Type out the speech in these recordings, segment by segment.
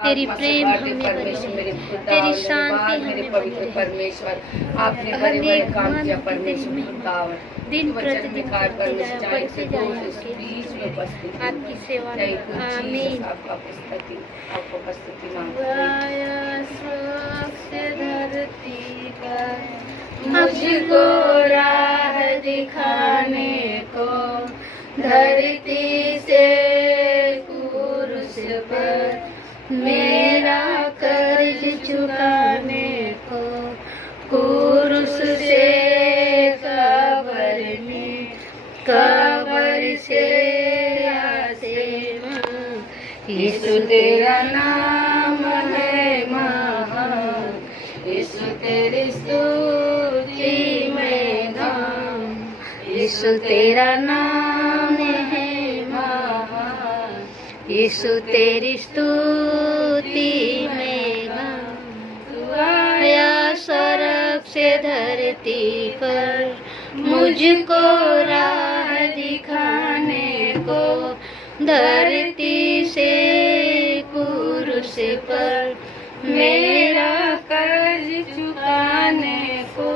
तेरी प्रेम हमें बनी रहे, तेरी शांति हमें बनी रहे। परमेश्वर आपने बड़े बड़े काम किया परमेश्वर खुदावन दिन प्रतिदिन करते जाए, बढ़ते जाए आपकी सेवा में। आमीन। आपको उपस्थिति से धरती पर मुझको राह दिखाने को, धरती से क्रूस पर मेरा कर्ज चुकाने को, क्रूस से कब्र से आसमां, यीशु तेरा नाम है महान, यीशु तेरी स्तुति मैं गाऊं, यीशु तेरा नाम है महान, यीशु तेरी स्तुति मैं गाऊं। तू आया स्वर्ग से धरती पर मुझको राह दिखाने को, धरती से क्रूस पर मेरा कर्ज चुकाने को,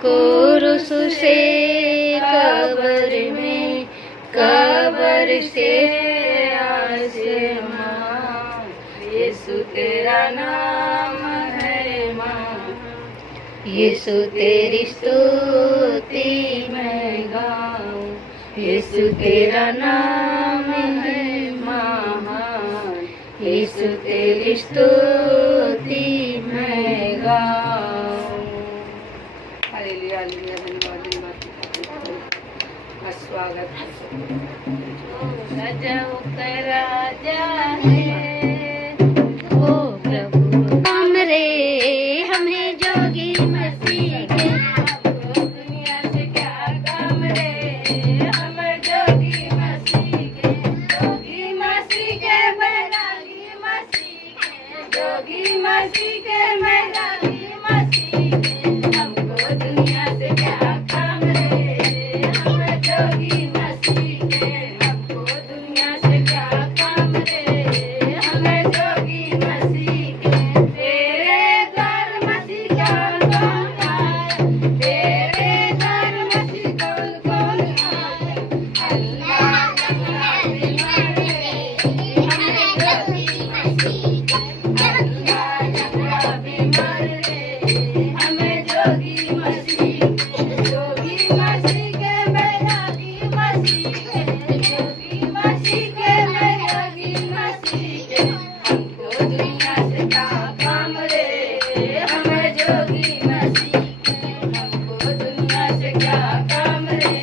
क्रूस से कब्र से आसमां, यीशु तेरा नाम है महान, यीशु तेरी स्तुति मैं गाऊं, यीशु तेरा नाम है महान, यीशु तेरी स्तुति मैं गाऊं। हालेलुया हालेलुया धन्यवाद स्वागत राजा राजा है ओ प्रभु हमरे, हमें जोगी मसीह के दुनिया से क्या काम रे, हमें जोगी मसीह के बैरागी मसीह के, जोगी मसीह के बैरागी मसीह के, हमको दुनिया से क्या काम रे, हमें जोगी मसीह के, हमको दुनिया से क्या काम रे, हमें जोगी मसीह के। तेरे दर मसीह कौन कौन आए, तेरे दर मसीह कौन कौन आए, अल्लाह जगह बीमार रे, हमें जोगी मसीह के, अल्लाह जगह बीमार रे, हमें जोगी मसीह के, जोगी मसीह के बैरागी मसीह के, जोगी मसीह के बैरागी मसीह के, हमको दुनिया से क्या काम रे, हमें जोगी मसीह के, हमको दुनिया से क्या काम रे,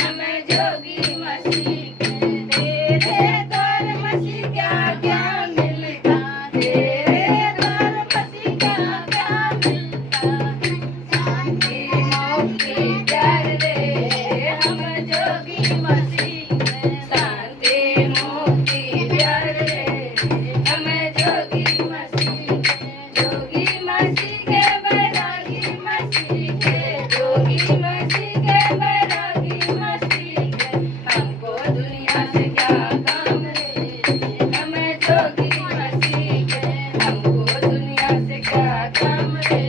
हमें जोगी मसीह के। तेरे द्वार मसीह क्या क्या मिलता, तेरे द्वार मसीह क्या क्या मिलता, शांति मुक्ति प्यार रे, हमें जोगी मसीह के, शांति मुक्ति प्यार रे, हमें जोगी मसीह के, जोगी मसीह के बैरागी मसीह के, जोगी मसीह के बैरागी मसीह के, हमको दुनिया से क्या काम रे, हमें जोगी मसीह के, हमको दुनिया से क्या काम रे,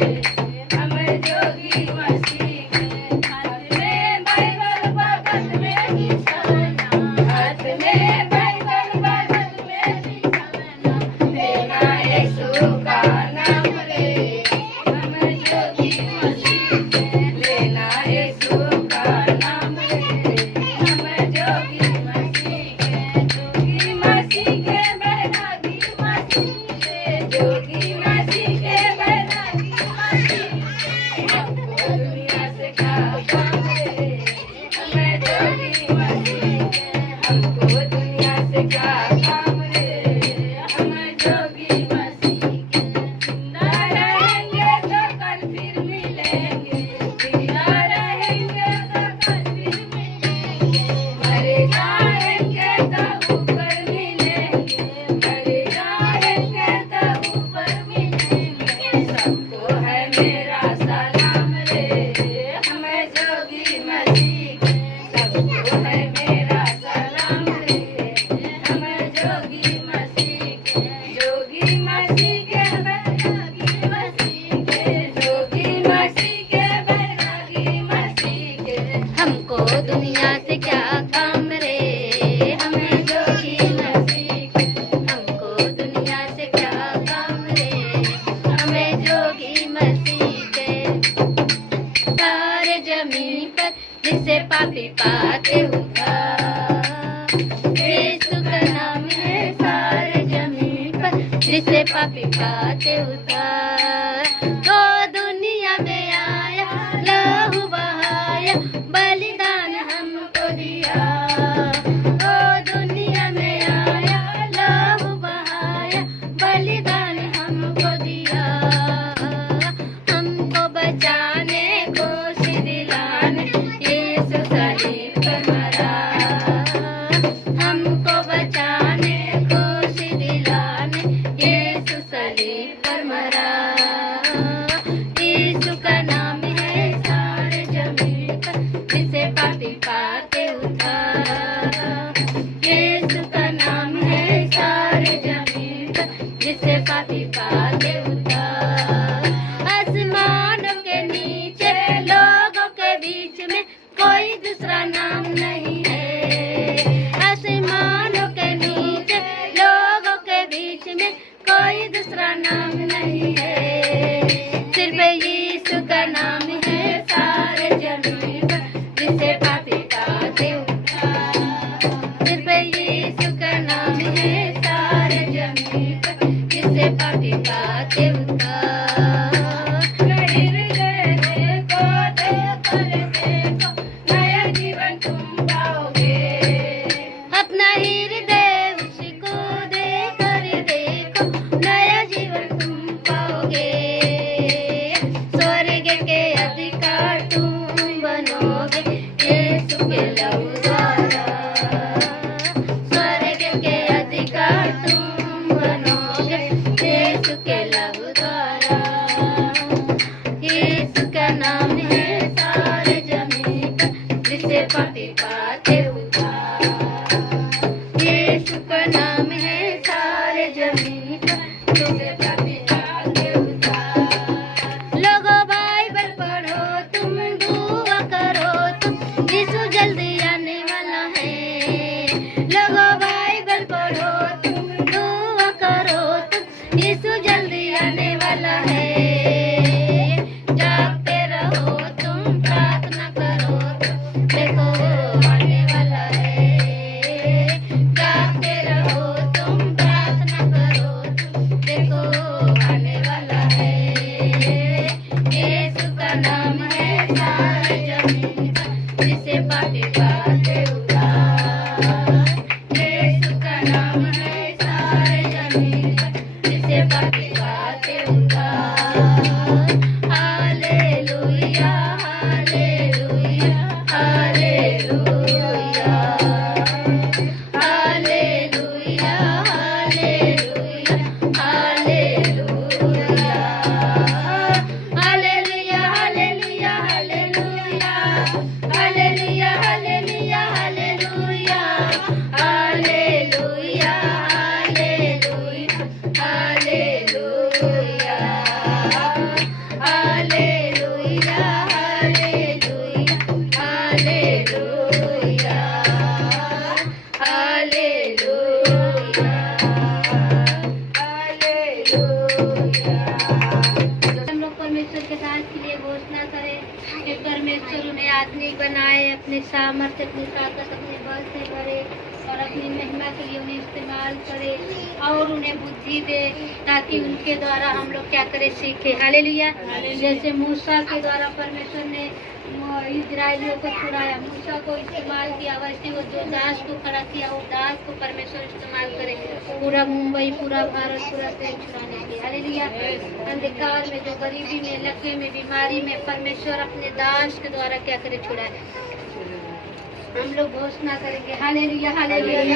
हमें जोगी मसीह के। हाथ में बाइबल बगल में निशाना, हाथ में बाइबल बगल में निशाना, लेना यीशु का नाम रे, हमें जोगी मसीह के, लेना यीशु का नाम रे, हमें जोगी मसीह के, जोगी मसीह के बैरागी मसीह के, जोगी मसीह के बैरागी जिसे पापी पाते उद्धार। यीशु का नाम है सारे जमीन पर, जिसे पापी पाते उद्धार। वो दुनिया में आया, लहू बहाया, बलिदान हमको दिया। वो दुनिया में आया, लहू बहाया, बलिदान हमको दिया। हमको बचाने को दिलाने यीशु सलीब पर मरा। हमको बचाने को दिलाने यीशु सलीब पर मरा। यीशु का नाम है सारे जमीन पर, जिसे पापी पाते उद्धार। यीशु का नाम है सारे जमीन पर, जिसे पापी पाते उद्धार। आसमानों के नीचे लोगों के बीच में कोई दूसरा नाम नहीं है। आसमानों के नीचे लोगों के बीच में कोई दूसरा नाम नहीं है। सिर्फ यीशु का नाम है सारे जमीन पर, जिसे पापी पाते उद्धार। सिर्फ यीशु का नाम है सारे जमीन पर, जिसे पापी पाते उद्धार। अपना हृदय उसको देकर देखो, नया जीवन तुम पाओगे। स्वर्ग के अधिकार तुम बनोगे यीशु के लहू द्वारा। स्वर्ग के अधिकार तुम बनोगे यीशु के लहू द्वारा। यीशु का नाम है सारे जमीन पर, जिसे पापी पाते उद्धार। यीशु का नाम है सारे जमीन पर, जिसे पापी पाते उद्धार। लोगो बाइबल पढ़ो, तुम दुआ करो, तुम यीशु जल्दी आने वाला है। लोगो बाइबल पढ़ो, तुम दुआ करो, तुम यीशु जल्दी आने वाला है। जागते रहो, तुम प्रार्थना करो, तुम देखो वो आने वाला है। जागते रहो, तुम प्रार्थना करो, तुम देखो वो आने वाला है। यीशु का नाम है सारे जमीन पर, जिसे पापी पाते उद्धार। यीशु का नाम है सारे जमीन पर, जिसे पापी पाते उद्धार। Hallelujah, hallelujah, hallelujah. Hallelujah, hallelujah, hallelujah. Hallelujah, hallelujah, hallelujah. Hallelujah, hallelujah, hallelujah. Hallelujah, hallelujah, hallelujah. Hallelujah, hallelujah, hallelujah. Hallelujah, hallelujah. हम लोग परमेश्वर के दास के लिए घोषणा करें कि परमेश्वर उन्हें आदमी बनाए, अपने सामर्थ्य, अपनी ताकत, अपने बल से भरे और अपनी महिमा के लिए उन्हें इस्तेमाल करे और उन्हें बुद्धि दे, ताकि उनके द्वारा हम लोग क्या करें, सीखे। हालेलुया। जैसे मूसा के द्वारा परमेश्वर ने इजराइलियों को छुड़ाया, मूसा को इस्तेमाल किया, वैसे वो जो दास को खड़ा किया, वो दास को परमेश्वर इस्तेमाल करे पूरा मुंबई, पूरा भारत, पूरा देश छुड़ाने के लिए। हालेलुया। अंधकार में, जो गरीबी में, लकवे में, बीमारी में, परमेश्वर अपने दास के द्वारा क्या करे, छुड़ाए। हम लोग घोषणा करेंगे। हालेलुया, हालेलुया,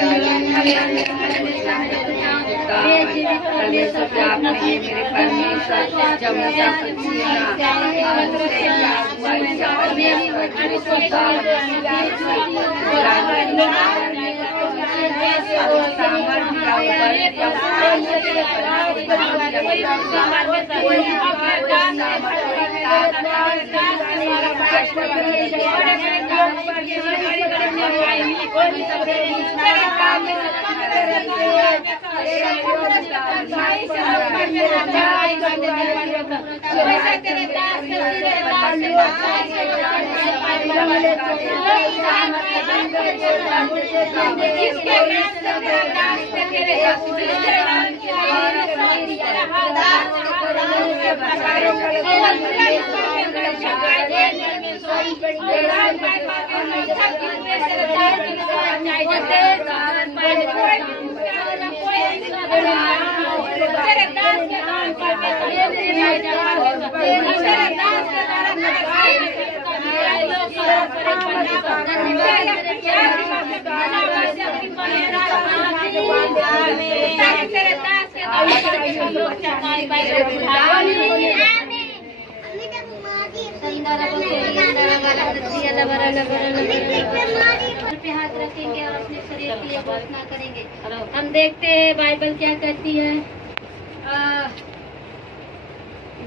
पे हाथ रखेंगे और अपने शरीर के लिए घोषणा करेंगे। हम देखते हैं बाइबल क्या कहती है।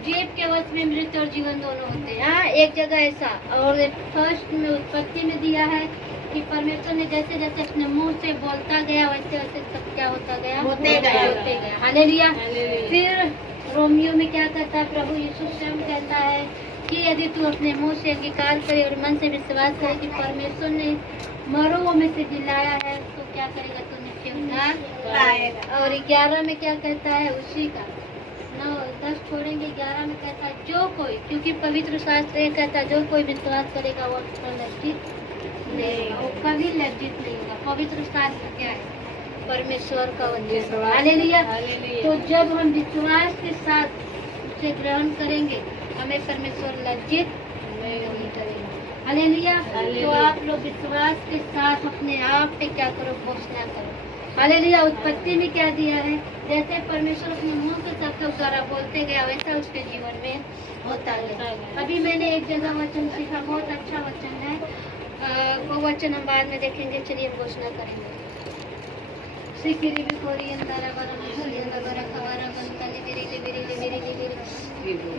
जीव के वश में मृत्यु और जीवन दोनों होते हैं। हाँ, एक जगह ऐसा और फर्स्ट में उत्पत्ति में दिया है कि परमेश्वर ने जैसे जैसे अपने मुंह से बोलता गया वैसे वैसे सब क्या होता गया, होते गया। हालेलुया। फिर रोमियो में क्या कहता है, प्रभु यीशु स्वयं कहता है कि यदि तू अपने मुंह से अंगीकार करे और मन से विश्वास करे कि परमेश्वर ने मरों में से जिलाया है तो क्या करेगा, तू नित्य उद्धार पाएगा। और 11 में क्या कहता है, उसी का 9-10 छोड़ेंगे। 11 में कहता है जो कोई, क्योंकि पवित्र शास्त्र ये कहता है जो कोई विश्वास करेगा वो लज्जित नहीं, वो कभी लज्जित नहीं होगा। पवित्र शास्त्र क्या है, परमेश्वर का वचन। हालेलुया। तो जब हम विश्वास के साथ उसे ग्रहण करेंगे हमें परमेश्वर लज्जित नहीं करेंगे। हालेलुया। तो आप लोग विश्वास के साथ अपने आप पे क्या करो, घोषणा करो। हालेलुया। उत्पत्ति में क्या दिया है, जैसे परमेश्वर अपने मुंह के शब्दों द्वारा बोलते गया वैसा उसके जीवन में होता है। अभी मैंने एक जगह वचन सीखा, बहुत अच्छा वचन है। वो वचन हम बाद में देखेंगे। चलिए हम घोषणा करेंगे।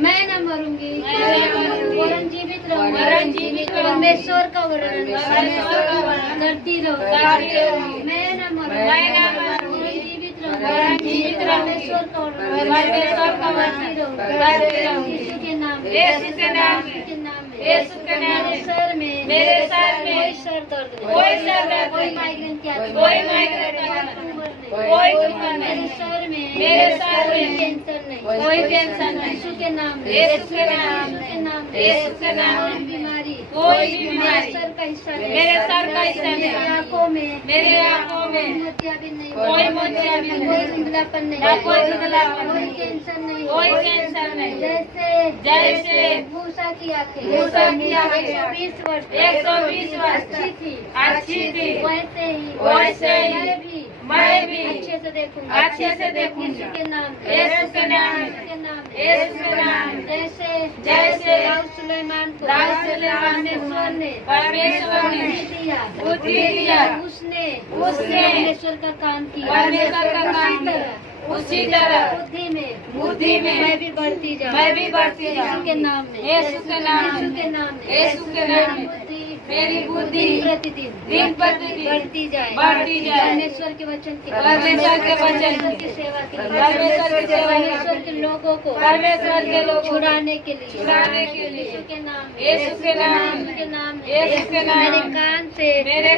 मैं न मरूंगी, वरन जीवित रहूंगी, परमेश्वर का वर्णन करती रहूंगी। मैं न मरूंगी, जीवित रहूंगी, परमेश्वर का वर्णन करती रहूंगी। यीशु के नाम में, यीशु के नाम में, यीशु के नाम में, मेरे सर में कोई सर दर्द नहीं, कोई माइग्रेन क्या, कोई माइग्रेन, कोई तूफान मेरे सर में कैंसर नहीं, कोई टेंशन नहीं। यीशु के नाम में, यीशु के नाम में, यीशु के नाम में, कोई बीमारी सर का हिस्सा नहीं, मेरे सर का हिस्सा नहीं। मेरी आँखों में मोतियाबिंद नहीं, कोई मोतियाबिंद, कोई धुंधलापन नहीं, कोई धुंधलापन, कोई कैंसर नहीं, कोई कैंसर नहीं। जैसे भूसा की आँखें 120 वर्ष अच्छी थी, वैसे ही मैं भी अच्छे से देखूंगी। यीशु के नाम में, यीशु के नाम में, यीशु के नाम में। जैसे दाऊद सुलेमान को परमेश्वर ने बुद्धि दिया, उसने परमेश्वर का काम किया। उसी तरह बुद्धि में मैं भी बढ़ती जाऊँ। यीशु के नाम में, यीशु के नाम में मेरी बुद्धि दिन प्रतिदिन बढ़ती जाए। परमेश्वर के वचन की सेवा की, परमेश्वर के लोगों को छुड़ाने के लिए यीशु के नाम में, मेरे कान से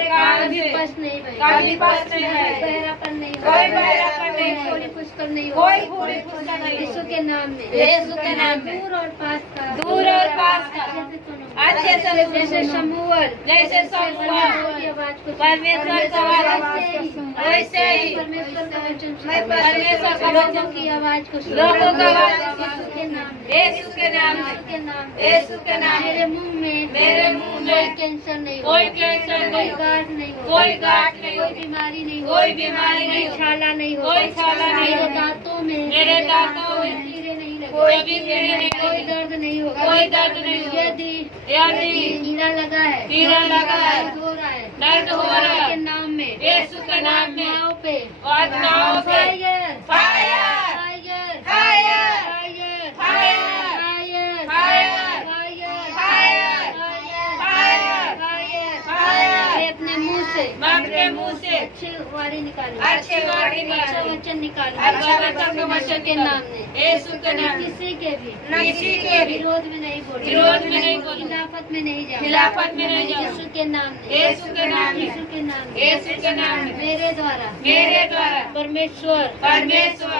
कभी पस नहीं भई, बहरापन नहीं, कोई पुष्कर नहीं, यीशु के नाम में, दूर और पास का अच्छे से जैसे शमूएल की आवाज को, परमेश्वर का वैसे ही परमेश्वर का वचन की आवाज को, लोगों का यीशु के नाम में, मेरे मुंह में कैंसर नहीं, कोई गांठ नहीं, कोई बीमारी नहीं, छाला नहीं हो, मेरे दांतों में कीड़े नहीं लगे, कोई दर्द नहीं होगा। यदि कीड़ा लगा है, दर्द हो रहा है, यीशु के नाम में नाव पे अपने मुंह से अच्छे वाणी निकालो, अच्छे वाणी अच्छा निकालो, वचन निकालो, अच्छा वचन यीशु के नाम में, यीशु के नाम में, किसी के भी विरोध में नहीं बोलो, विरोध में नहीं बोलो, खिलाफत में नहीं जाओ, खिलाफत में नहीं जाओ, यीशु के नाम में, यीशु के नाम में, यीशु के नाम में, यीशु के नाम में, मेरे द्वारा परमेश्वर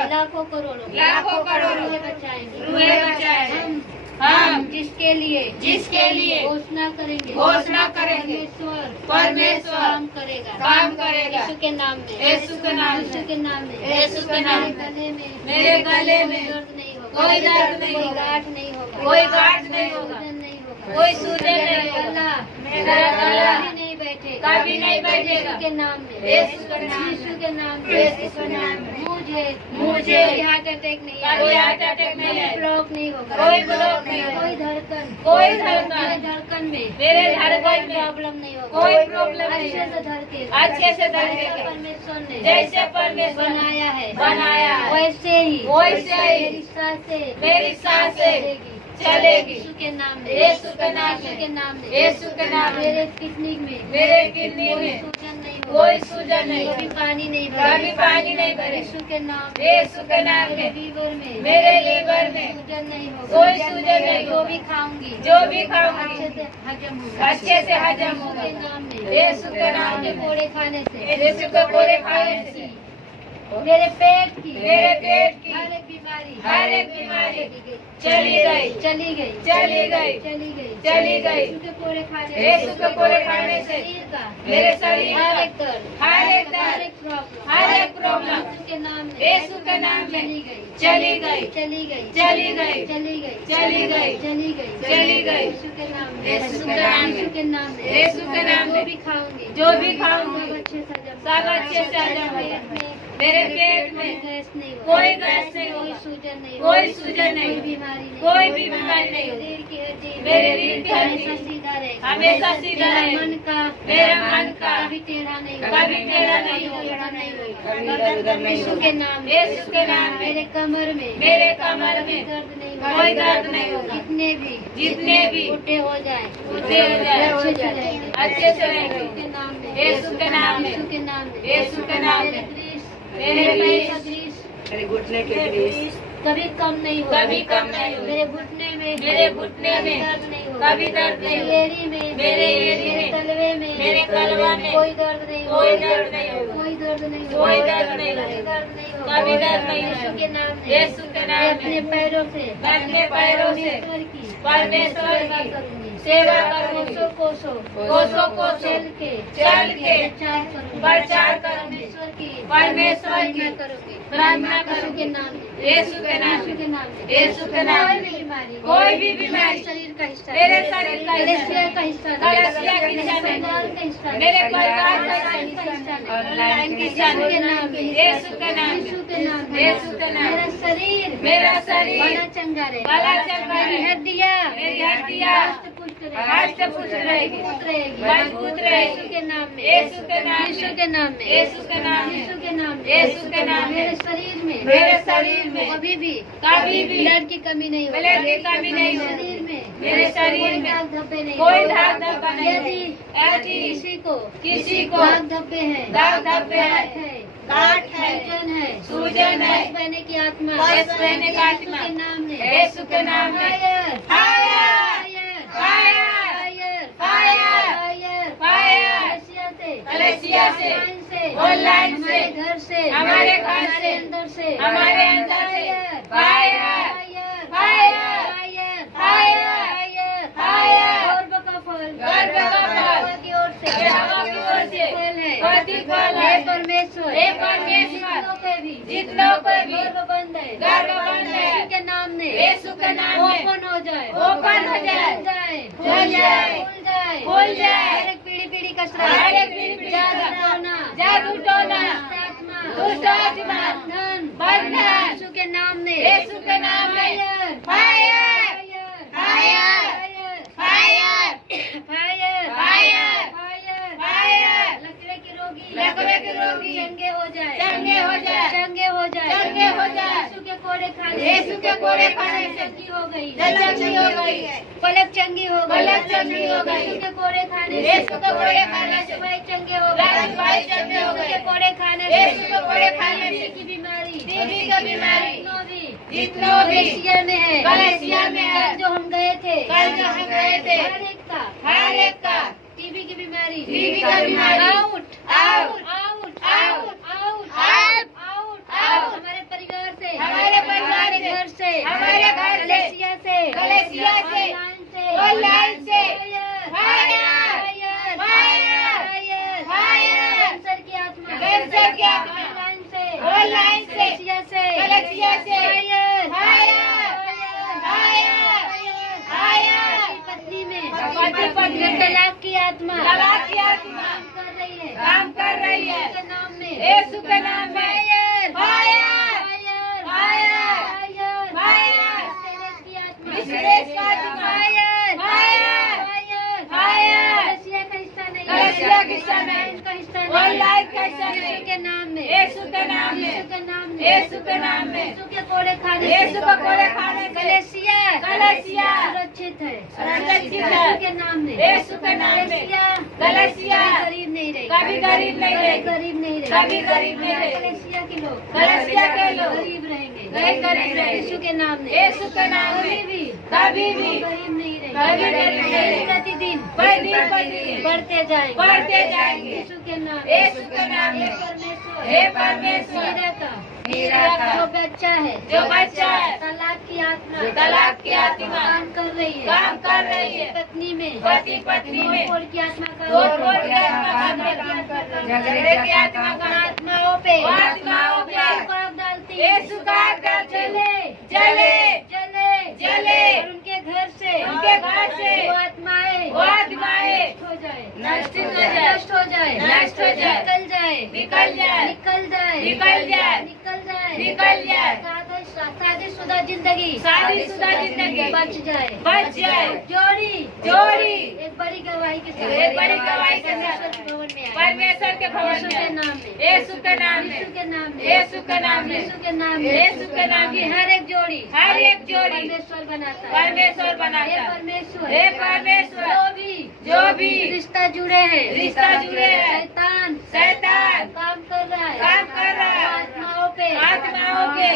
लाखों करोड़ों रूहें बचाएंगे। हम जिसके लिए घोषणा करेंगे परमेश्वर काम करेगा यीशु के नाम में, यीशु के नाम में, यीशु के नाम में, यीशु के नाम में, मेरे गले में मेरे गले में दर्द नहीं होगा, कोई दर्द नहीं कोई होगा, गांठ नहीं होगा, कोई गांठ नहीं होगा, सूजन नहीं होगा, कोई सूजन नहीं होगा, मेरा गला कभी नहीं बैठेगा, कभी नहीं बैठेगा, यीशु के नाम में, यीशु के नाम में, यीशु के नाम में, यीशु के नाम में, मुझे मुझे हार्ट अटैक नहीं कोई आएगा, हार्ट अटैक नहीं कोई है, ब्लॉक नहीं होगा, कोई ब्लॉक नहीं होगा, कोई धड़कन कोई धड़कन में मेरे धड़कन में प्रॉब्लम नहीं होगा, कोई प्रॉब्लम नहीं अच्छे है, से धड़केगा, अच्छे से धड़केगा, परमेश्वर ने जैसे परमेश्वर ने बनाया है वैसे ही मेरी सांसें मेरी सांसें चलेगी, यीशु के नाम में, यीशु के नाम में, यीशु के नाम में, यीशु के नाम में, मेरे किडनी में कोई सूजन नहीं कभी पानी नहीं कभी पानी नहीं भरे, यीशु के नाम यीशु के नाम मेरे में, लीवर में मेरे लीवर में सूजन नहीं होगा, कोई सूजन नहीं जो होगा, भी खाऊंगी जो भी खाऊंगी अच्छे से हजम होगा, अच्छे से हजम यीशु होगा, के नाम में, यीशु के नाम में, कोड़े खाने से, यीशु के कोड़े खाने से मेरे पेट की हर एक बीमारी चली गई, चली गई, चली गई, चली गई, चली गई, यीशु के कोड़े खाने यीशु के कोड़े खाने से शरीर का मेरे शरीर हर का एक दर्द हर एक हर दर्द एक प्रॉब्लम हर एक प्रॉब्लम यीशु के नाम में यीशु के नाम में चली गई, चली गई, चली गई, चली गई, चली गई, चली गई, चली गई, चली गई, यीशु के नाम में, यीशु के नाम में, यीशु के नाम में, यीशु के नाम में, जो भी खाऊंगी, जो भी खाऊंगी, सब अच्छे से हजम सब अच्छे से हजम पेट होगा, में मेरे पेट कोई में गैस नहीं होगा, कोई गैस नहीं कोई होगा, सूजन नहीं कोई होगा, सूजन नहीं कोई होगा, बीमारी नहीं कोई होगा, भी बीमारी नहीं होगी, शरीर की हड्डी मेरे रीढ़ की हड्डी हमेशा सीधा रहेगा, हमेशा सीधा मेरा रहेगा, मन का कभी टेढ़ा नहीं होगा, कभी टेढ़ा नहीं होगा, टेढ़ा नहीं होगा, कभी इधर-उधर नहीं यीशु होगा, के नाम में, यीशु के नाम में, मेरे कमर में मेरे कमर कभी में दर्द नहीं कोई दर्द नहीं होगा, जितने भी बूढ़े हो जाए बूढ़े हो जाए, अच्छे से रहेंगे, अच्छे से रहेंगे, यीशु के नाम में, यीशु के नाम में, यीशु के नाम में, यीशु के नाम मेरे में, ग्रीस मेरे पैर का ग्रीस, ग्रीस मेरे घुटने के ग्रीस कभी कम नहीं होगा, कभी कम नहीं होगा, मेरे घुटने में मेरे घुटने कभी में दर्द नहीं होगा, कभी दर्द नहीं मेरे होगा, एड़ी में मेरे एड़ी में, तलवे में मेरे तलवा में कोई दर्द नहीं होगा, कोई दर्द नहीं होगा, कोई दर्द नहीं होगा, कोई दर्द नहीं कभी होगा, दर्द नहीं होगा, कभी दर्द नहीं यीशु होगा, के नाम में, यीशु के नाम मैं में, अपने पैरों से मैं अपने पैरों से परमेश्वर परमेश्वर की की करूंगी, सेवा करूंगी, कोसों कोसों चल के प्रचार करूंगी, परमेश्वर की मैं करूंगी, प्रार्थना यीशु करूंगी, के नाम में, यीशु के नाम यीशु में, के नाम में, यीशु के नाम कोई में, भी बीमारी कोई भी बीमारी मेरे शरीर का हिस्सा मेरे शरीर का हिस्सा कलेसिया का हिस्सा कलेसिया का हिस्सा मेरे परिवार का हिस्सा मेरे परिवार का हिस्सा ऑनलाइन का हिस्सा यीशु के नाम में, यीशु के नाम में, यीशु के नाम में, यीशु के नाम में, मेरा मेरा शरीर शरीर बड़ा चंगा रहे, बड़ा चंगा मेरी रहे, हड्डियाँ मेरी हड्डियाँ हष्ट-पुष्ट रहेगी, मजबूत रहेगी, यीशु के नाम में, यीशु के नाम में, यीशु के नाम में, यीशु के नाम में, यीशु के नाम में, यीशु के नाम में, मेरे शरीर में कभी भी ब्लड की कमी नहीं होगी, ब्लड की कमी नहीं मेरे होगी, शरीर में मेरे शरीर कोई में दाग धब्बे नहीं कोई होंगे। दाग धब्बा नहीं यदि यदि किसी को दाग धब्बे है, दाग धब्बे है, गांठ है, सूजन है, बस बहने की आत्मा, बस बहने की आत्मा, यीशु के नाम में, यीशु के नाम में, fire, fire, fire, fire, fire, कलेसिया से, ऑनलाइन से, हमारे घर हमारे से, घर से, हमारे अंदर से, फायर, फायर, फायर, फायर, गर्भ का फल, हवा की ओर से, हवा की ओर से, फल है, प्रतिफल है, हे परमेश्वर, जितनों को भी गर्भ बंद है, यीशु के नाम में, यीशु के नाम में, ओपन हो जाए, ओपन हो जाए, खुल जाए, खुल जाए, हर एक पीढ़ी का हर एक पीढ़ी का श्राप, जादू टोना, दुष्ट आत्मा, बंधन, यीशु के नाम में, यीशु के नाम में, fire, fire, fire, fire, fire, लकवे के रोगी, चंगे हो जाए, चंगे हो जाए, चंगे हो जाए, चंगे हो जाए, यीशु के कोड़े खाने, यीशु के कोड़े खाने से चंगी हो गई, चंगी हो गई, पलक चंगी हो गई, पलक चंगी हो गई। यीशु के कोड़े खाने से, यीशु के कोड़े खाने से, भाई चंगे हो गए, भाई चंगे हो गए। यीशु के कोड़े खाने से, यीशु के कोड़े खाने से, टीबी की बीमारी, टीबी की बीमारी, जितनों भी कलेसिया में है, कलेसिया में है, कल जो हम गए थे, कल जो हम गए थे, हर एक का टीबी की बीमारी, टीबी की बीमारी, out out, out out, out out, out out. हमारे परिवार से, हमारे परिवार से, घर से, हमारे घर से, कलेसिया से, कलेसिया से, ऑनलाइन से, fire, fire, fire, fire. Cancer की आत्मा, कैंसर की आत्मा, ऑनलाइन से, ऑनलाइन से, कलेसिया से, कलेसिया से, फायर, फायर, फायर, फायर। पत्नी में, पति पत्नी में, तलाक की आत्मा, तलाक की आत्मा काम कर रही है, काम कर रही है। यीशु के नाम में, यीशु के नाम में, fire, fire, fire, fire, fire, fire. मिस्टेरेस की आत्मा, मिस्टेरेस की आत्मा, फायर, फायर, फायर, फायर। कलेसिया का हिस्सा नहीं, कलेसिया का हिस्सा नहीं, ऑनलाइन का हिस्सा नहीं, ऑनलाइन का हिस्सा नहीं। यीशु के नाम में, यीशु के नाम में, यीशु के नाम में, यीशु के नाम में, यीशु के कोड़े खाने से, यीशु के कोड़े खाने से, कलेसिया, कलेसिया सुरक्षित है, सुरक्षित है। यीशु के नाम में, यीशु के नाम में, कलेसिया कभी गरीब नहीं रही, कभी गरीब नहीं रही, गरीब नहीं रही, कभी गरीब नहीं रही। कलेसिया के लोग, कलेसिया के लोग गरीब रहेंगे, गरीब रहेंगे। यीशु के नाम में, यीशु के नाम में, कभी भी गरीब नहीं रही, कभी गरीब नहीं रही। प्रतिदिन प्रतिदिन बढ़ते जाएंगे, बढ़ते जाएंगे। यीशु के नाम, यीशु के नाम में, हे परमेश्वर, मीरा का जो बच्चा है, जो बच्चा है, तलाक की आत्मा, तलाक की आत्मा काम कर रही है, काम कर रही है। पत्नी में, पति पत्नी में, तोड़ की आत्मा का, तोड़ की आत्मा का, झगड़े की आत्मा का, आत्माओं पे, आत्माओं पे, आग डालती है, यीशु का आग डालती है। जले जले, जले जले। और उनके घर से, उनके घर से, वो आत्माएं, वो आत्माएं नष्ट हो जाए, नष्ट हो जाए, नष्ट हो जाए, नष्ट हो जाए, निकल जाए, निकल जाए, निकल जाए, निकल जाए, निकल जाए, निकल जाए। शादीशुदा जिंदगी, शादीशुदा जिंदगी बच जाए, बच जाए। जोड़ी जोड़ी एक बड़ी गवाही के साथ, एक बड़ी गवाही के साथ भवन में आए, परमेश्वर के भवन यीशु के में, नाम में, यीशु के नाम में, यीशु के नाम में, यीशु के नाम में, यीशु के नाम में, यीशु के नाम कि में, हर एक जोड़ी, हर एक जोड़ी परमेश्वर बनाता है, परमेश्वर बनाता हे है। परमेश्वर, हे परमेश्वर, जो भी रिश्ता जुड़े हैं, रिश्ता जुड़े हैं, शैतान काम कर रहा है, काम कर रहा है, आत्माओं पे, आत्माओं पे,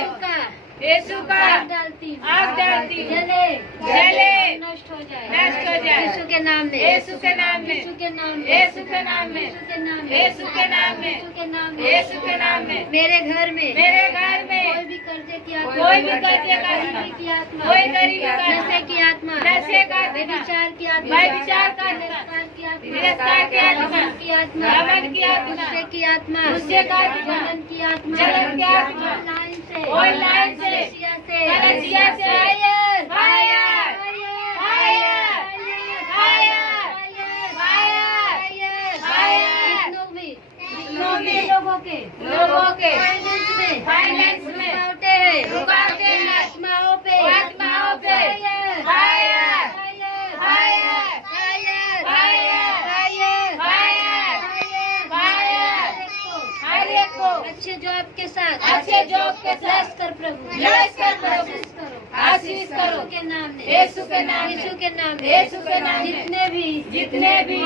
यीशु का आग डालती, आग डालती, जले, जले, नष्ट हो जाए, नष्ट हो जाए। यीशु के नाम में, यीशु के नाम में, यीशु के नाम में, यीशु के नाम में, यीशु के नाम में, यीशु के नाम में, यीशु के नाम में, यीशु के नाम में, मेरे घर में, मेरे घर में कोई भी कर्जे की आत्मा, कोई भी कर्जे का आत्मा, गरीबी की आत्मा, कोई गरीबी का आत्मा, नशे की आत्मा, नशे का आत्मा, व्यभिचार की आत्मा, व्यभिचार का आत्मा, तिरस्कार की आत्मा, तिरस्कार की आत्मा, घमंड की आत्मा, घमंड की आत्मा, गुस्से की आत्मा, गुस्से का आत्मा, जलन की आत्मा, जलन की आत्मा, ऑनलाइन से, ऑनलाइन से, कलेसिया से, कलेसिया से, fire, fire, fire, fire, fire, fire. जितनों भी लोगों के फाइनेंस में रुकावटें हैं, आत्माओं पे, आत्माओं पे, fire, fire, fire, fire, fire, fire, fire, fire, fire. हर एक को अच्छे जॉब के साथ, अच्छे जॉब के साथ, ब्लेस कर प्रभु, ब्लेस कर प्रभु, आशीष करो, आशीष करो। यीशु के नाम में, यीशु के नाम में, यीशु के नाम में, यीशु के नाम में, जितने भी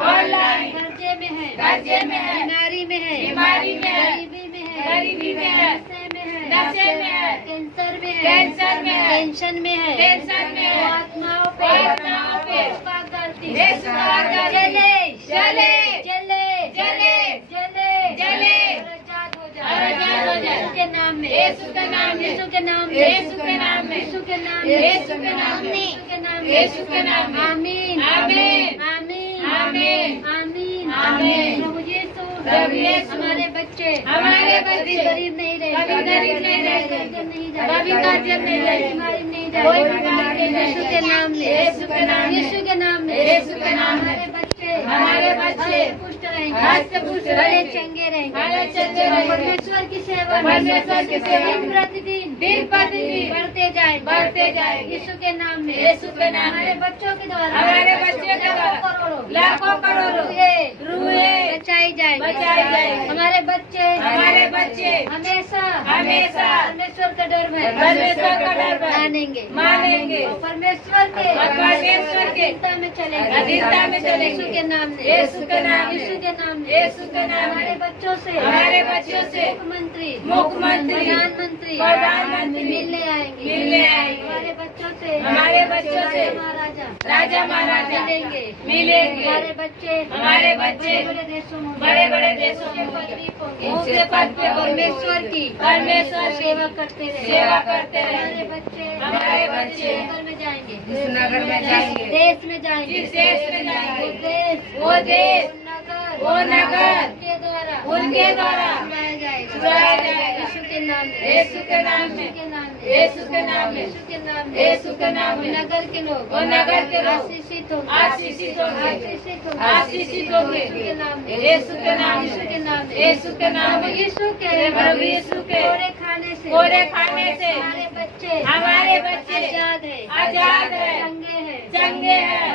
ऑनलाइन कर्जे में है, कर्जे में है, बीमारी में है, बीमारी में है, गरीबी में है, गरीबी में है, नशे में है, नशे में है, कैंसर में है, कैंसर में है, टेंशन में है, टेंशन में है, वो आत्माओं पे, आत्माओं पे, आग डालती यीशु है, का आग डालती है, जले, जले, जले, जले, जले, जले, और आजाद हो जाए, और आजाद हो जाए। यीशु के नाम में, यीशु के नाम में, यीशु के नाम में, यीशु के नाम में, यीशु के नाम में, यीशु के नाम में, यीशु के नाम में, यीशु के नाम में, आमीन, आमीन, आमीन, आमीन, आमीन, आमीन। प्रभु यीशु, प्रभु यीशु, हमारे बच्चे, हमारे बच्चे, कभी गरीब नहीं रहे, कभी गरीब नहीं रहे, कर्जे नहीं जाए, कभी कर्जे नहीं जाए, बीमारी नहीं कोई जाए, बीमारी नहीं यीशु के नाम में, यीशु के नाम में, यीशु के नाम में, यीशु के नाम में, हमारे बच्चे, हष्ट-पुष्ट रहेंगे, हष्ट-पुष्ट भले रहेंगे, चंगे रहेंगे, भले चंगे रहेंगे, परमेश्वर की सेवा, परमेश्वर की सेवा में, दिन प्रतिदिन, दिन प्रतिदिन, बढ़ते जाएंगे, बढ़ते जाएंगे, यीशु के नाम में, यीशु के नाम में, हमारे बच्चों के द्वारा, हमारे बच्चों के द्वारा, करोड़ों, लाखों करोड़ों, रूहें रूहें बचाई जाएंगे। हमारे बच्चे हमेशा परमेश्वर का डर मानेंगे और परमेश्वर के चिंता में चलेंगे। यीशु के नाम में हमारे बच्चों से मुख्यमंत्री प्रधानमंत्री मिलने आएंगे। हमारे बच्चों से राजा महाराजा मिलेंगे। हमारे बच्चे बड़े देशों में ऊंचे पद पे परमेश्वर की सेवा करते रहे। हमारे बच्चे नगर में जाएंगे, देश में जाएंगे, वो देश वो नगर उनके द्वारा छुड़ाया जाएगा। यीशु के नाम में नगर के लोग आशीषित होंगे। यीशु के नाम में प्रभु यीशु के कोरे खाने से हमारे बच्चे आजाद है, चंगे हैं,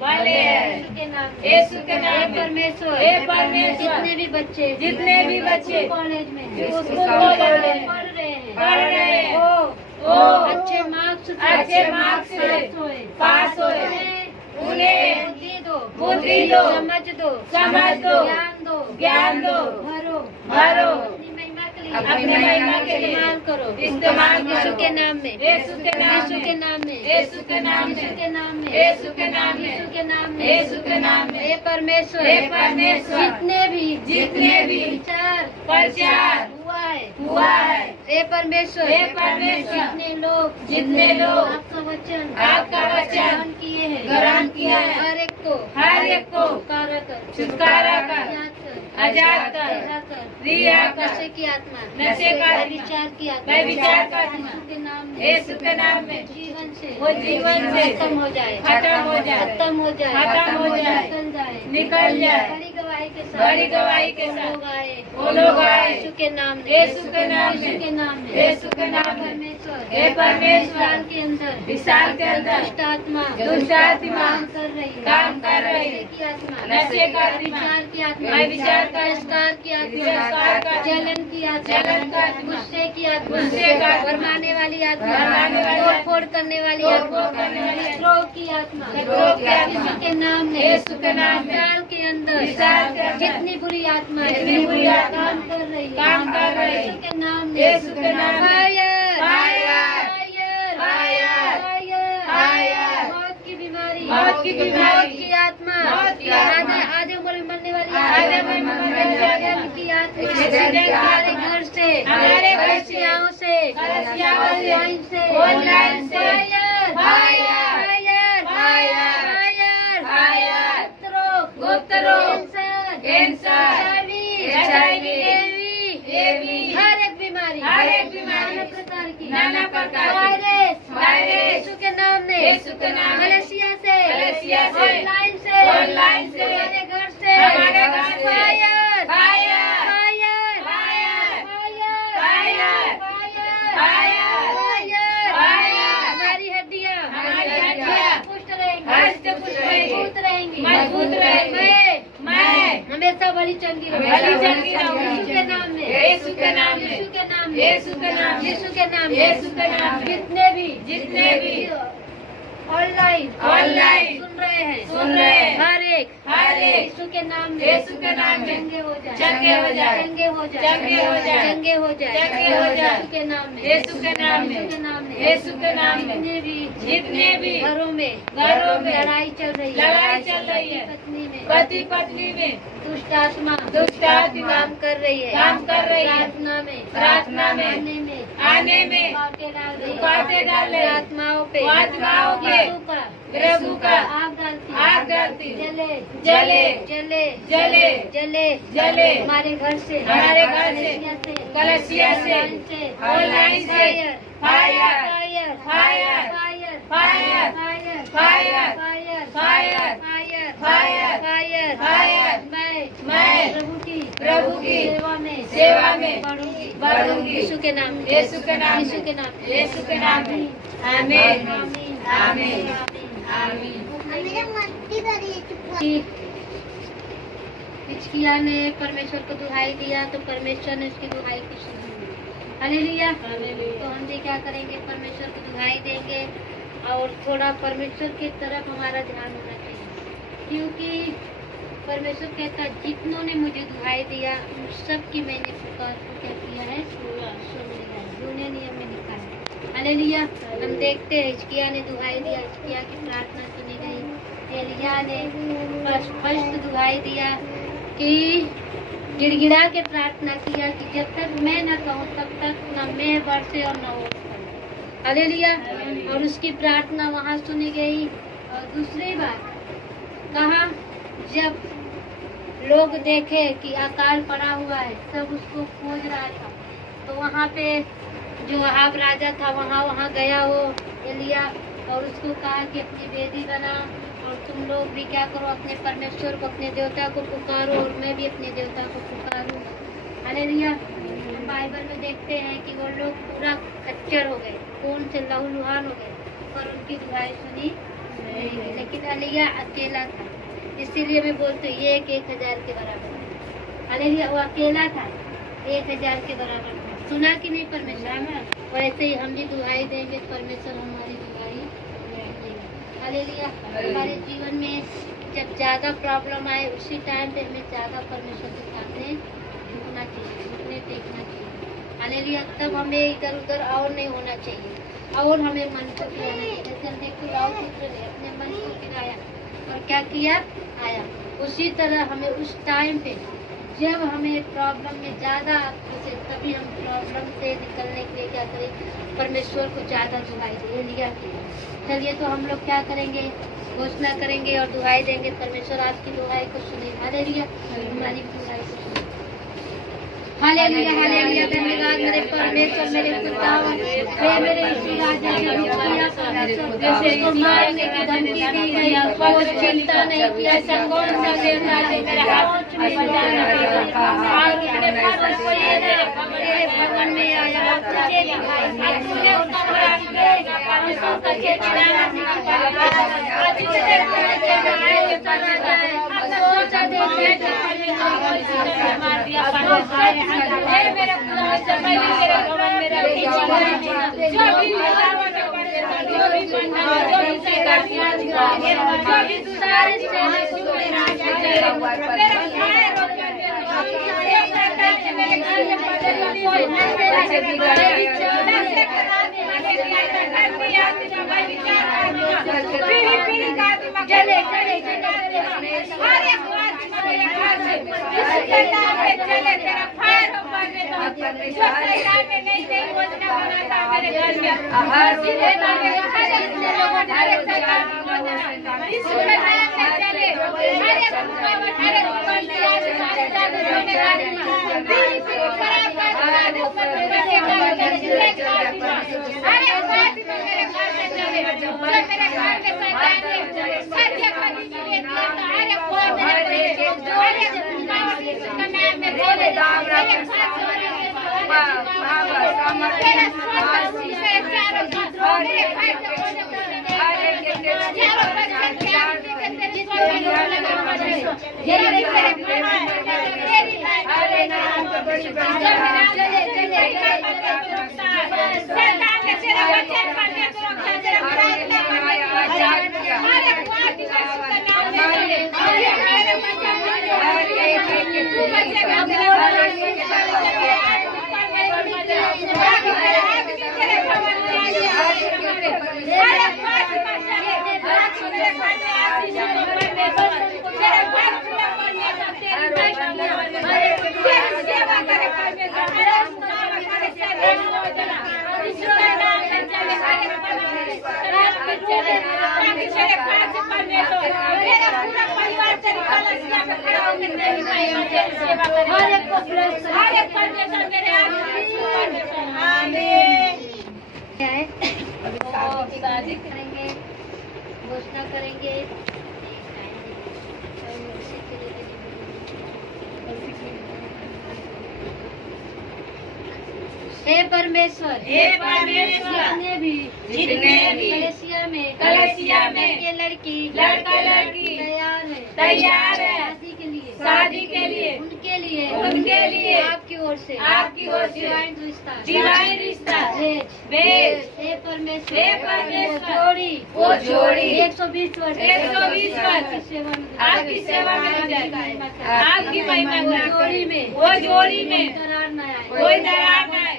भले हैं। यीशु के नाम परमेश्वर जितने भी बच्चे कॉलेज में पढ़ रहे हैं वो अच्छे मार्क्स से पास होए। उन्हें बुद्धि दो, समझ दो, ज्ञान दो, भरो अपनी महिमा के लिए इस्तेमाल करो। यीशु के नाम में हे परमेश्वर जितने भी प्रचार हुआ है हे परमेश्वर जितने लोग आपका वचन ग्रहण किया है हर एक को छुटकारा कर आजाद कर रिया नशे का विचार की आत्मा यीशु के नाम में जीवन से खत्म हो जाए, निकल जाए। बड़ी गवाही के साथ वो लोग आए यीशु के नाम में हे परमेश्वर विशाल के अंदर दुष्ट आत्मा काम कर रही है। नशे का विचार की आत्मा, जलन की आत्मा, गुस्से की आत्मा, भरमाने वाली आत्मा, तोड़ करने वाली आत्मा, द्रोह की आत्मा यीशु के नाम में विशाल के अंदर जितनी बुरी आत्मा काम कर रही है यीशु के नाम में मौत की आत्मा, आधे उम्र में मरने वाली की आत्मा हमारे घर से, हमारे कलिसियाओं से, ऑनलाइन से गुप्त रोग, कैंसर, HIV, हर एक बीमारी नाना प्रकार वायरस यीशु के नाम में कलिसिया से ऑनलाइन से हमारे घर से हमारी हड्डियाँ मजबूत रहेंगी। मैं हमेशा बड़ी चंगी रहूंगी यीशु के नाम में जितने भी ऑनलाइन सुन रहे हैं हर एक यीशु के नाम में चंगे हो जाए यीशु के नाम में जितने भी घरों में लड़ाई चल रही है पति पत्नी में दुष्ट आत्मा काम कर रही है प्रार्थना में आने में रुकावटें डाल रही आत्माओं पे प्रभु का आग डालती जले हमारे घर से कलिसिया से ऑनलाइन से फायर मैं प्रभु की सेवा में बढ़ूंगी यीशु के नाम में आमीन आमीन आमीन। हिजकिय्याह ने परमेश्वर को दुहाई दिया तो परमेश्वर ने उसकी दुहाई को सुना। हालेलुया। तो हम भी क्या करेंगे, परमेश्वर को दुहाई देंगे और थोड़ा परमेश्वर की तरफ हमारा ध्यान होना चाहिए, क्योंकि परमेश्वर कहता जितनों ने मुझे दुहाई दिया उन सब की मैंने पुकार को क्या किया है, सुन लिया है, दूसरे नियम में लिखा है। हालेलुया। हम देखते हैं हिजकिय्याह ने दुहाई दिया, हिजकिय्याह की प्रार्थना सुनी गई। एलिय्याह ने स्पष्ट दुहाई दिया कि गिड़गिड़ा के प्रार्थना किया कि जब तक मैं न कहूँ तब तक न मैं बरसे और न वो फले। हालेलुया। और उसकी प्रार्थना वहाँ सुनी गई। और दूसरी बात कहा, जब लोग देखे कि अकाल पड़ा हुआ है, सब उसको खोज रहा था, तो वहाँ पे जो अहाब राजा था वहाँ गया वो एलिय्याह और उसको कहा कि अपनी वेदी बना और तुम लोग भी क्या करो, अपने परमेश्वर को, अपने देवता को पुकारो और मैं भी अपने देवता को पुकारूं। हालेलुया। हम बाइबल में देखते हैं कि वो लोग पूरा खच्चर हो गए, खून से लहूलुहान हो गए, पर उनकी दुहाई सुनी नहीं गई। लेकिन एलिय्याह अकेला था, इसीलिए मैं बोलती हूँ ये 1000 के बराबर है। हालेलुया। वो अकेला था, 1000 के बराबर था। सुना कि नहीं परमेश्वर में? वैसे ही हम भी दुहाई देंगे, परमेश्वर हमारी दुहाई देंगे। हालेलुया। हमारे जीवन में जब ज्यादा प्रॉब्लम आए उसी टाइम पे हमें ज्यादा परमेश्वर के सामने झुकना चाहिए, झुकने देखना चाहिए। हालेलुया। तब हमें इधर उधर और नहीं होना चाहिए और हमें मन को फिराना चाहिए। जैसे देखो राव पुत्र ने अपने मन को फिराया और क्या किया, आया। उसी तरह हमें उस टाइम पे जब हमें प्रॉब्लम में ज्यादा जैसे, तभी हम प्रॉब्लम से निकलने के लिए क्या करें, परमेश्वर को ज्यादा दुहाई दे लिया। चलिए तो हम लोग क्या करेंगे, घोषणा करेंगे और दुहाई देंगे। परमेश्वर आपकी दुहाई को सुने। हालेलुया। हमारी दुहाई को सुने। हालेलुया। हालेलुया। धन्यवाद मेरे परमेश्वर, मेरे पिता, हे मेरे यीशु राजा के रुपया जैसे को मारने की धमकी दी गई, वो चिंता नहीं किया, संगोन सा देवता ने मेरे हाथ में बजाना और मेरे मेरे भवन में आया, तुझे दिखाई दिया, तूने उसका प्राण किया, परमेश्वर का चेतना आज तेरे चेतना आए उतर जाए। हम सोचा देखते मार दिया परमेश्वर। हे मेरे खुदा समय मेरे भवन मेरा जो भी जो भी बनना जो भी स्वीकार किया जो भी सारे चेहरे को मेरा मेरा खाए रोक कर ये सरकार के मेरे घर में पड़े मेरे चौदह करा दे मैंने कर दिया मैं विचार पीढ़ी का दिमाग चले हर एक बात मेरे घर से इसके नाम पे चले तेरा फायर जो सरकार में नहीं योजना बनाता मेरे घर में हर जिले में हर एक सरकार की योजना इसके नाम पे चले हर एक पंचायत हमारे दादा जोने गाड़ी में पीढ़ी खराब करा दे ऊपर मेरे घर में जिले का हर एक बात मेरे घर में चले जो मेरे घर में सरकार ने सत्य करने के लिए दिया हर एक बात हर एक नाम में बोले करेंगे, घोषणा करेंगे। हे परमेश्वर, जितने भी कलेसिया में लड़का लड़की तैयार है शादी शादी के लिए उनके लिए आपकी ओर से डिवाइन रिश्ता भेज हे परमेश्वर वो जोड़ी 120 वर्ष आपकी सेवा में लग जाए, आपकी महिमा वो करे। जोड़ी में कोई दरार न आए,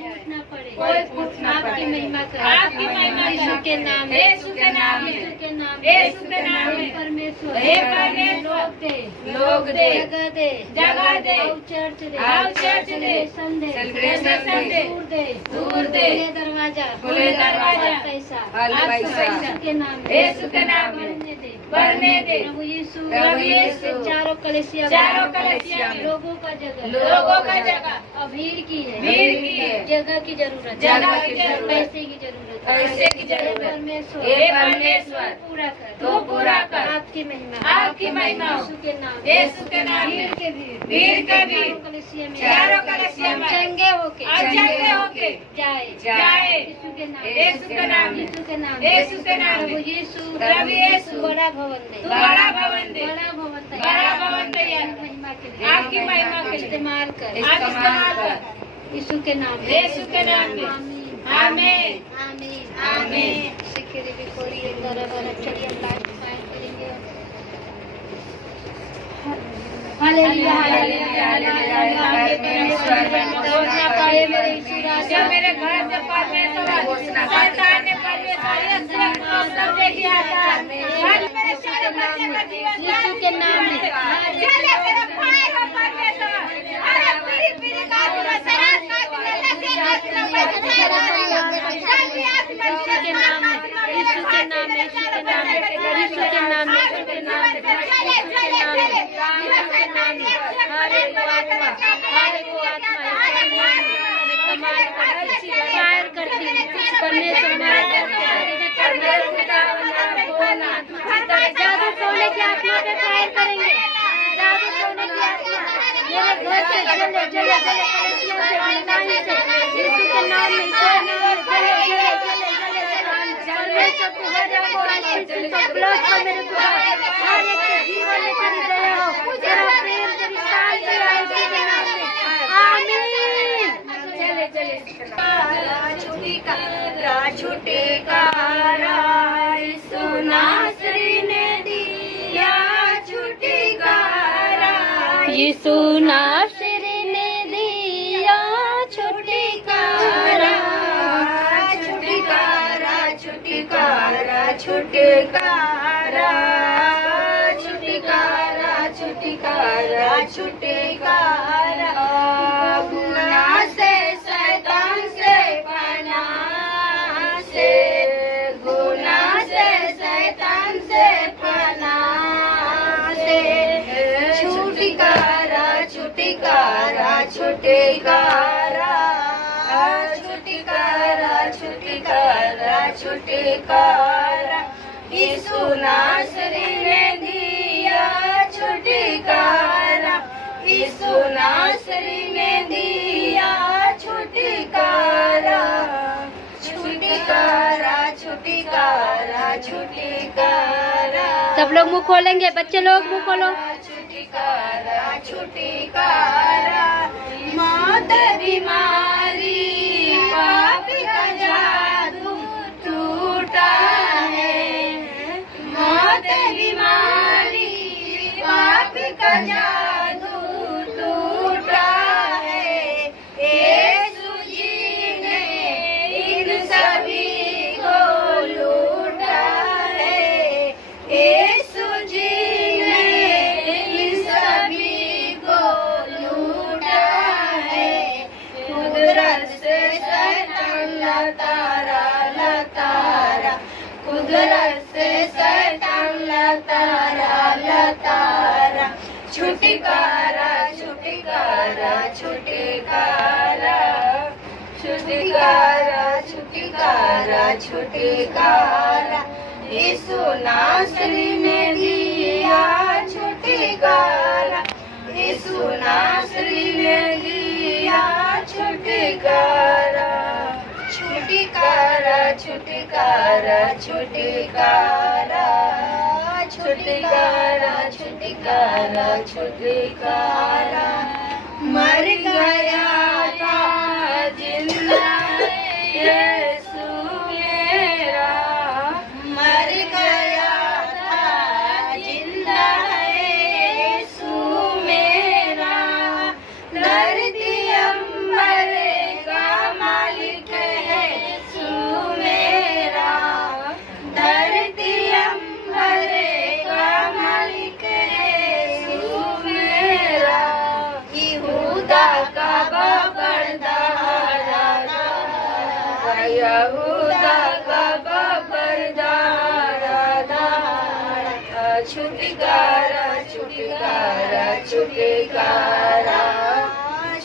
कोई पूछना पड़े आपकी महिमा करे यीशु के नाम में परमेश्वर लोग दे जगह दे चर्च दे सेलिब्रेशन दे दूर दे दरवाजा खुले दरवाजा पैसा यीशु के नाम में बढ़ने दे प्रभु यीशु चारों कलीसिया में लोगों का जगह अब भीड़ की है जगह की जरूरत पैसे की जरूरत हे परमेश्वर तू पूरा कर आपकी महिमा यीशु के नाम भीड़ के कलीसिया में चंगे होके जाए यीशु के नाम प्रभु यीशु बड़ा भवन दे महिमा के लिए आपकी महिमा के लिए इस्तेमाल कर यीशु के नाम आमीन। आमीन। सिक्योरिटी भी खोली एक बराबर चलिए हम लास्ट फायर करेंगे हालेलुया जब मेरे घर से परमेश्वर शैतान ने किया था, मेरे सारे बच्चे का जीवन यीशु के नाम में चले तेरा फायर हो परमेश्वर। अरे पीढ़ी का आत्मा शराब का जादू टोने की आत्मा पे फायर करेंगे जादू टोने की आत्मा मेरे घर से चले यीशु के नाम में ब्लड का मेरे को हर एक के जीवन में तेरी दया हो तेरा प्रेम तेरी शांति आए यीशु के नाम में आमीन। छुटकारा यीशु नासरी ने दिया छुटकारा यीशु नासरी ने दिया छुटकारा छुटकारा छुटकारा छुटकारा छुटकारा छुटकारा छुटकारा गुनाह से शैतान से पनाह से गुनाह से शैतान से पनाह से छुटकारा छुटकारा छुटकारा छुटकारा छुटकारा छुटकारा यीशु नासरी ने दिया छुटकारा यीशु नासरी ने दिया छुटकारा छुटकारा छुटकारा छुटकारा सब लोग मुंह खोलेंगे बच्चे लोग मुंह खोलो छुटकारा छुटकारा मौत बीमारी पाप का जादू टूटा है मौत बीमारी पाप का जादू टूटा है यीशु जी ने इन सभी को लूटा है यीशु जी ने इन सभी को लूटा है कुदरत से शैतान लतारा कुदरत से शैतान लतारा छुटकारा छुटकारा छुटकारा छुटकारा छुटकारा छुटकारा यीशु नासरी ने दिया छुटकारा यीशु नासरी ने दिया छुटकारा छुटकारा छुटकारा छुटकारा छुटकारा छुटकारा छुटकारा मर गया था जिंदा यीशु मेरा मर गया था जिंदा यीशु मेरा धरती अंबर का मालिक है यीशु मेरा धरती अंबर का मालिक है यीशु मेरा यहूदा का बरदारा यहूदा का बरदारा छुटकारा छुटकारा छुटकारा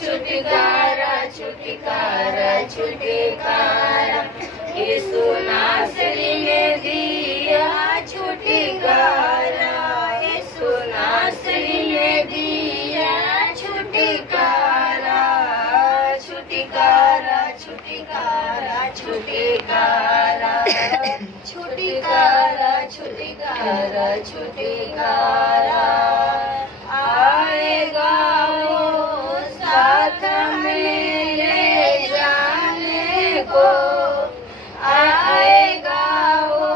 छुटकारा छुटकारा छुटकारा यीशु नासरी ने दिया छुटकारा यीशु नासरी ने दिया छुटकारा छुटकारा छुटकारा छुटकारा छुटकारा छुटकारा छुटकारा आएगा वो साथ में ले जाने को आएगा वो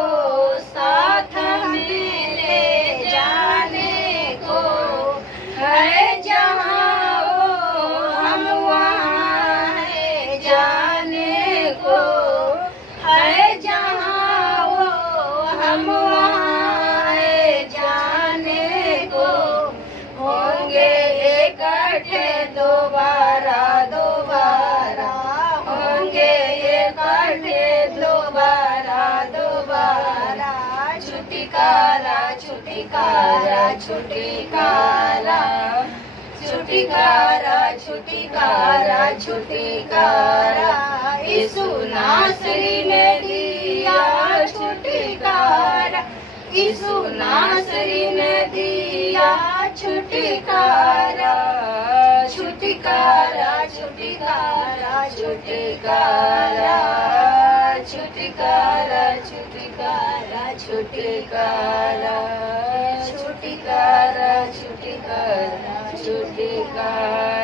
साथ में ले जाने को है जहाँ वो हम वहाँ है जाने को है जहाँ वो हम वहाँ है जाने को होंगे इकट्ठे दोबारा दोबारा होंगे इकट्ठे दोबारा दोबारा छुटकारा छुटकारा छुटकारा छुटकारा छुटकारा छुटकारा यीशु नासरी ने दिया छुटकारा यीशु नासरी ने दिया छुटकारा छुटकारा छुटकारा छुटकारा छुटकारा छुटकारा छुटकारा छुटकारा छुटकारा छुटकारा